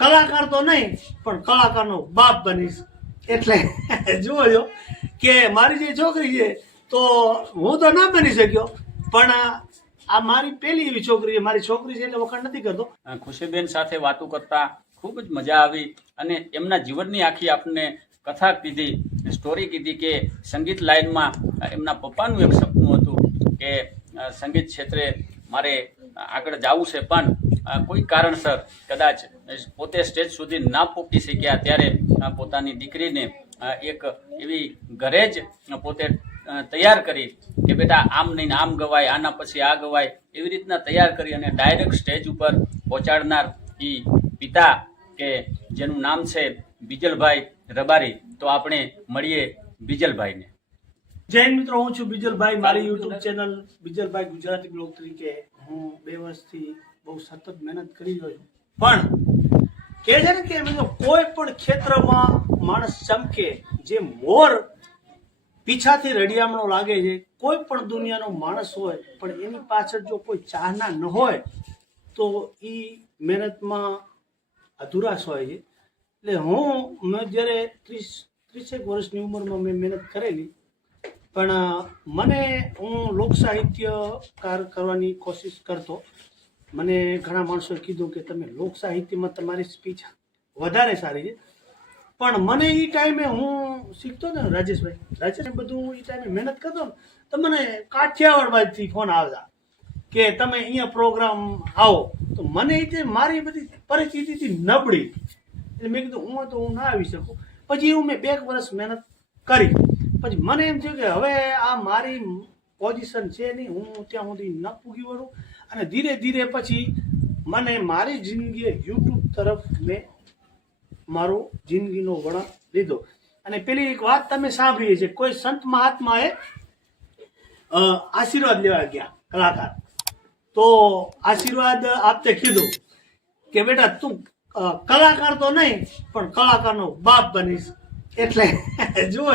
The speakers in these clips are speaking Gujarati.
કલાકાર તો નહીં પણ કલાકારનો બાપ બનીશ. એટલે જુઓ કે મારી જે છોકરી છે તો હું તો ના બની શક્યો, પણ આ મારી પહેલી એવી છોકરી છે. મારી છોકરી છે એટલે વખાણ નથી કરતો. ખુશીબેન સાથે વાતો કરતા ખૂબ જ મજા આવી અને એમના જીવનની આખી આપણને કથા કીધી, સ્ટોરી કીધી કે સંગીત લાઈનમાં એમના પપ્પાનું એક સપનું હતું કે સંગીત ક્ષેત્રે મારે આગળ જવું છે, પણ કોઈ કારણસર કદાચ પોતે સ્ટેજ સુધી ના પહોંચી શક્યા. ત્યારે પોતાની દીકરીને એક એવી ઘરે જ પોતે તૈયાર કરી કે બેટા આમ નહીં આમ ગવાય, આના પછી આ ગવાય, એવી રીતના તૈયાર કરી અને ડાયરેક્ટ સ્ટેજ ઉપર પહોંચાડનાર એ પિતા કે જેનું નામ છે બીજલભાઈ રબારી. તો આપણે મળીએ બીજલભાઈને. જય હિન્દ મિત્રો, હું છું બીજલભાઈ. મારી યુટ્યુબ ચેનલ બીજલભાઈ ગુજરાતી બ્લોગ તરીકે હું 2 વર્ષથી બહુ સતત મહેનત કરી રહ્યો છું. પણ કે છે ને કે મિત્રો કોઈ પણ ક્ષેત્રમાં માણસ ચમકે, જે મોર પીછાથી રડિયામણો લાગે છે, કોઈ પણ દુનિયાનો માણસ હોય પણ એની પાછળ જો કોઈ ચાહના ન હોય તો એ મહેનતમાં અધુરાશ હોય છે. એટલે મેં જ્યારે 30 વર્ષની ઉંમરમાં મેં મહેનત કરેલી, પણ હું લોક સાહિત્યકાર કરવાની કોશિશ કરતો. મને ઘણા માણસોએ કીધું કે તમે લોક સાહિત્યમાં તમારી સ્પીચ વધારે સારી છે, પણ મને એ ટાઈમે હું શીખતો ને રાજેશભાઈ બધું એ ટાઈમે મહેનત કરતો ને તો મને કાઠિયાવાડ બાજુથી ફોન આવતા કે તમે અહીંયા પ્રોગ્રામ આવો. તો મને એ મારી બધી પરિસ્થિતિથી નબળી, એટલે મેં કીધું હું ના આવી શકું. પછી મેં 2 વર્ષ મહેનત કરી. પછી મને એમ થયું કે હવે આ મારી પોઝિશન છે નહીં, હું ત્યાં સુધી ન પૂગી વળું. અને ધીરે ધીરે પછી મને મારી જિંદગીએ યુટ્યુબ તરફ મેં મારો જિંદગીનો વળાંક લીધો. અને પેલી એક વાત તમે સાંભળી છે, કોઈ સંત મહાત્માએ આશીર્વાદ લેવા ગયા કલાકાર, તો આશીર્વાદ આપતે કીધું કે બેટા તું કલાકાર તો નહીં પણ કલાકારનો બાપ બનીશ. એટલે જુઓ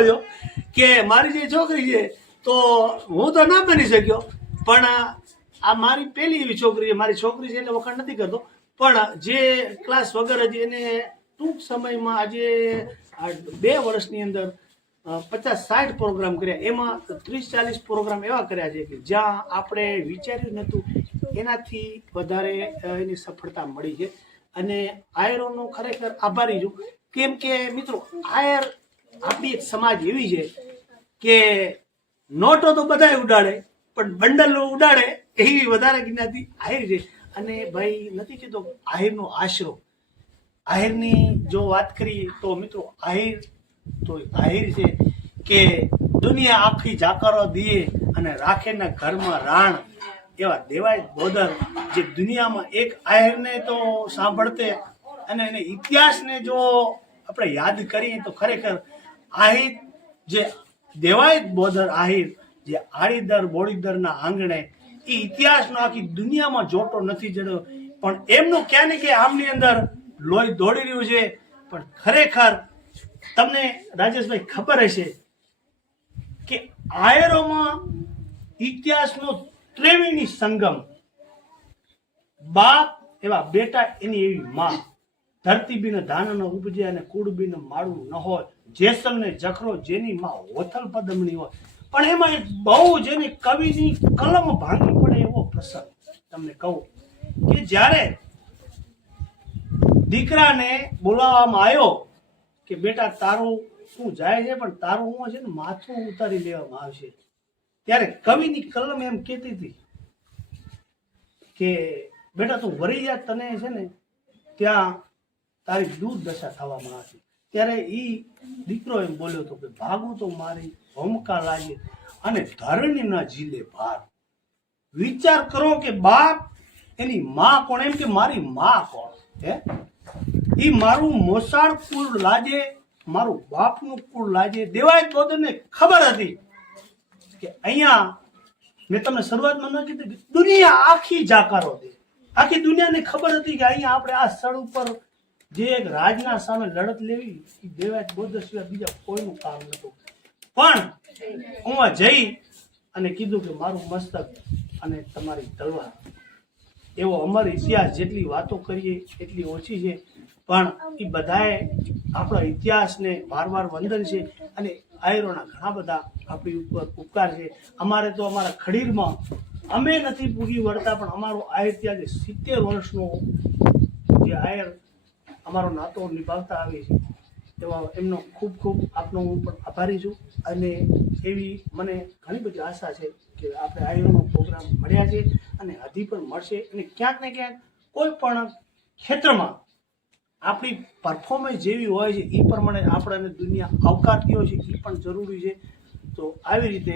કે મારી જે છોકરી છે તો હું તો ના બની શક્યો, પણ આ મારી પહેલી એવી છોકરી છે. મારી છોકરી છે એટલે વખાણ નથી કરતો, પણ જે ક્લાસ વગર હતી એને ટૂંક સમયમાં આજે 2 વર્ષની અંદર 50-60 પ્રોગ્રામ કર્યા. એમાં 30-40 પ્રોગ્રામ એવા કર્યા છે કે જ્યાં આપણે વિચાર્યું નહોતું એનાથી વધારે એની સફળતા મળી છે. અને આયરોનો ખરેખર આભારી છું, કેમ કે મિત્રો આયર આપણી એક સમાજ એવી છે કે નોટો તો બધાય ઉડાડે પણ બંડલ ઉડાડે એવી વધારે જ્ઞાતિ આહિર છે. અને ભાઈ નથી કીધો આહિરનો આશરો, આહિરની જો વાત કરીએ તો મિત્રો આહિર છે કે દુનિયા આખી જાકારો દીએ અને રાખે ને ઘરમાં રાણ. એવા દેવાય બોદર જે દુનિયામાં એક આહિરને તો સાંભળતે અને એને ઇતિહાસને જો આપણે યાદ કરીએ તો ખરેખર આહિર જે દેવાય બોદર આહિર જે આડીદર બોડીદરના આંગણે એ ઇતિહાસનો આખી દુનિયામાં જોટો નથી જડ્યો. પણ એમનું ક્યાં ને કે આમની અંદર લોહી દોડી રહ્યું છે. પણ ખરેખર તમને રાજેશભાઈ ખબર હશે કે આયરોમાં ઇતિહાસનો ત્રિવેણી સંગમ, બાપ એવા બેટા એની એવી માં, ધરતી બીને ધાન ન ઉપજે અને કુળ બીને માળું ન હોય, જેસલ ને જખરો જેની માં હોથલ પદમણી હોય. પણ એમાં એક બહુ જેની કવિની કલમ ભાંગી પડે એવો પ્રસંગ તમને કહું કે જ્યારે દીકરાને બોલાવવામાં આવ્યો કે બેટા તારું શું જાય છે પણ તારું હું છે ને માથું ઉતારી લેવામાં આવશે, ત્યારે કવિની કલમ એમ કહેતી હતી કે બેટા તું વરી જા, તને છે ને ત્યાં તારી દુર્દશા થવામાં આવશે. ત્યારે એ દીકરો એમ બોલ્યો હતો કે ભાગું તો મારી ભમકા લાગે અને ધરણી ના ઝીલે ભાર. વિચાર કરો કે બાપ એની માં કોણ, એમ કે મારી માં કોણ હે, એ મારું મોસાળ કુળ લાજે, મારું બાપનું કુળ લાજે. દેવાય બોદરને ખબર હતી કે અહીંયા મેં તમને શરૂઆતમાં ન કીધું કે દુનિયા આખી જાકારો છે, આખી દુનિયાને ખબર હતી કે અહીંયા આપણે આ સ્થળ ઉપર જે એક રાજના સામે લડત લેવી એ દેવાય બોદર સિવાય બીજા કોઈનું કામ નતું. પણ હું જઈ અને કીધું કે મારું મસ્તક અને તમારી તલવાર. એવો અમારો ઇતિહાસ જેટલી વાતો કરીએ એટલી ઓછી છે. પણ એ બધાએ આપણા ઇતિહાસને વારવાર વંદન છે અને આયરોના ઘણા બધા આપણી ઉપર ઉપકાર છે. અમારે તો અમારા ખડીરમાં અમે નથી પૂગી વળતા, પણ અમારો આયર ત્યાં જે 70 વર્ષનો જે આયર અમારો નાતો નિભાવતા આવે છે, એવા એમનો ખૂબ ખૂબ આપનો હું પણ આભારી છું. અને એવી મને ઘણી બધી આશા છે કે આપણે આયરોનો પ્રોગ્રામ મળ્યા છે અને હજી પણ મળશે. અને ક્યાંક ને ક્યાંક કોઈ પણ ક્ષેત્રમાં આપણી પરફોર્મન્સ જેવી હોય છે એ પ્રમાણે આપણને દુનિયા આવકારતી હોય છે, એ પણ જરૂરી છે. તો આવી રીતે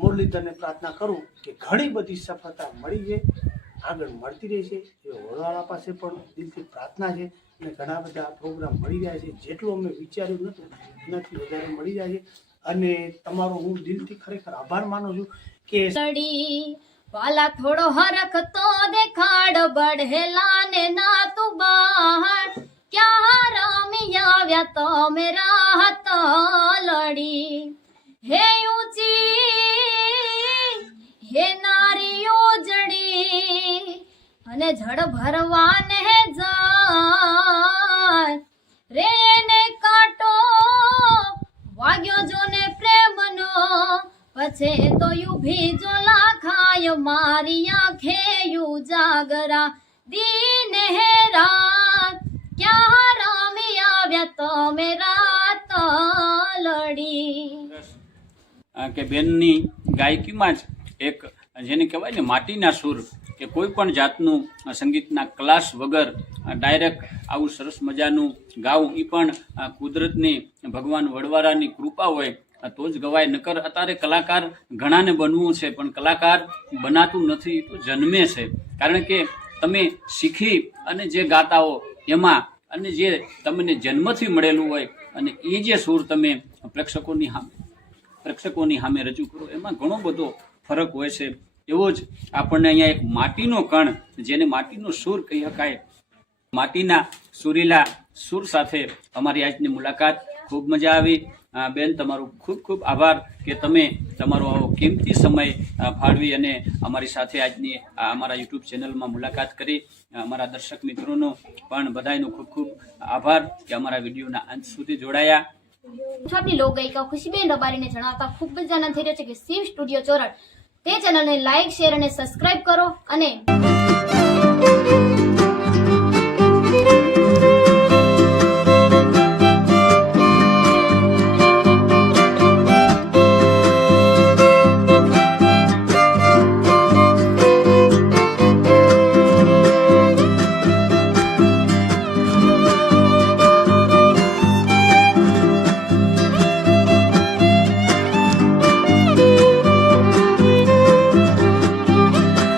મુરલીધરને પ્રાર્થના કરું કે ઘણી બધી સફળતા મળી છે, આગળ મળતી રહે છે. એ વડવાળા પાસે પણ દિલથી પ્રાર્થના છે અને ઘણા બધા પ્રોગ્રામ મળી રહ્યા છે. જેટલું અમે વિચાર્યું નહોતું એનાથી વધારે મળી જાય છે. અને તમારો હું દિલથી ખરેખર આભાર માનું છું કે વાલા થોડો હરખ તો દેખાડ બઢેલા ને ના તું બહાર ક્યાં રમી આવ્યા તો મેરા હાથ લડી હે ઊંચી હે નારી ઉજડી અને જળ ભરવાને જાય રે ને કાંટો વાગ્યો જો ને પ્રેમનો પછી તો યુભી જો લાખાય મારી આંખે યુ જાગરા દીન હે રાત ક્યાં રમી આવ્યા તમે રાત લડી. કે બેનની ગાયકીમાં જ એક જેને કહેવાય ને માટીના સૂર, કે કોઈ પણ જાતનું સંગીતના ક્લાસ વગર ડાયરેક્ટ આવું સરસ મજાનું ગાવું, એ પણ કુદરતની ભગવાન વડવારાની કૃપા હોય તો જ ગવાય. નકર અત્યારે કલાકાર ઘણાને બનવું છે પણ કલાકાર બનાતું નથી, તો જન્મે છે. કારણ કે તમે શીખી અને જે ગાતા હો એમાં અને જે તમને જન્મથી મળેલું હોય અને એ જે સૂર તમે પ્રેક્ષકોની સામે રજૂ કરો, એમાં ઘણો બધો ફરક હોય છે. એવો જ આપણને અહીંયા એક માટીનો કણ, જેને માટીનો સૂર કહી શકાય, માટીના સુરીલા સૂર સાથે અમારી આજની મુલાકાત. ખૂબ મજા આવી. બેન, તમારો ખૂબ ખૂબ આભાર કે તમે તમારો કિંમતી સમય ફાળવી અને અમારી સાથે આજની અમારા યુટ્યુબ ચેનલમાં મુલાકાત કરી. અમારા દર્શક મિત્રોનો પણ બધાનો ખૂબ ખૂબ આભાર કે અમારા વિડીયોના અંત સુધી જોડાયા. આપની લોક ગાયિકા ખુશીબેન રબારીને જણાવતા ખૂબ જ આનંદ થઈ રહ્યો છે કે શિવ સ્ટુડિયો ચોરડ તે ચેનલને લાઈક, શેર અને સબસ્ક્રાઇબ કરો અને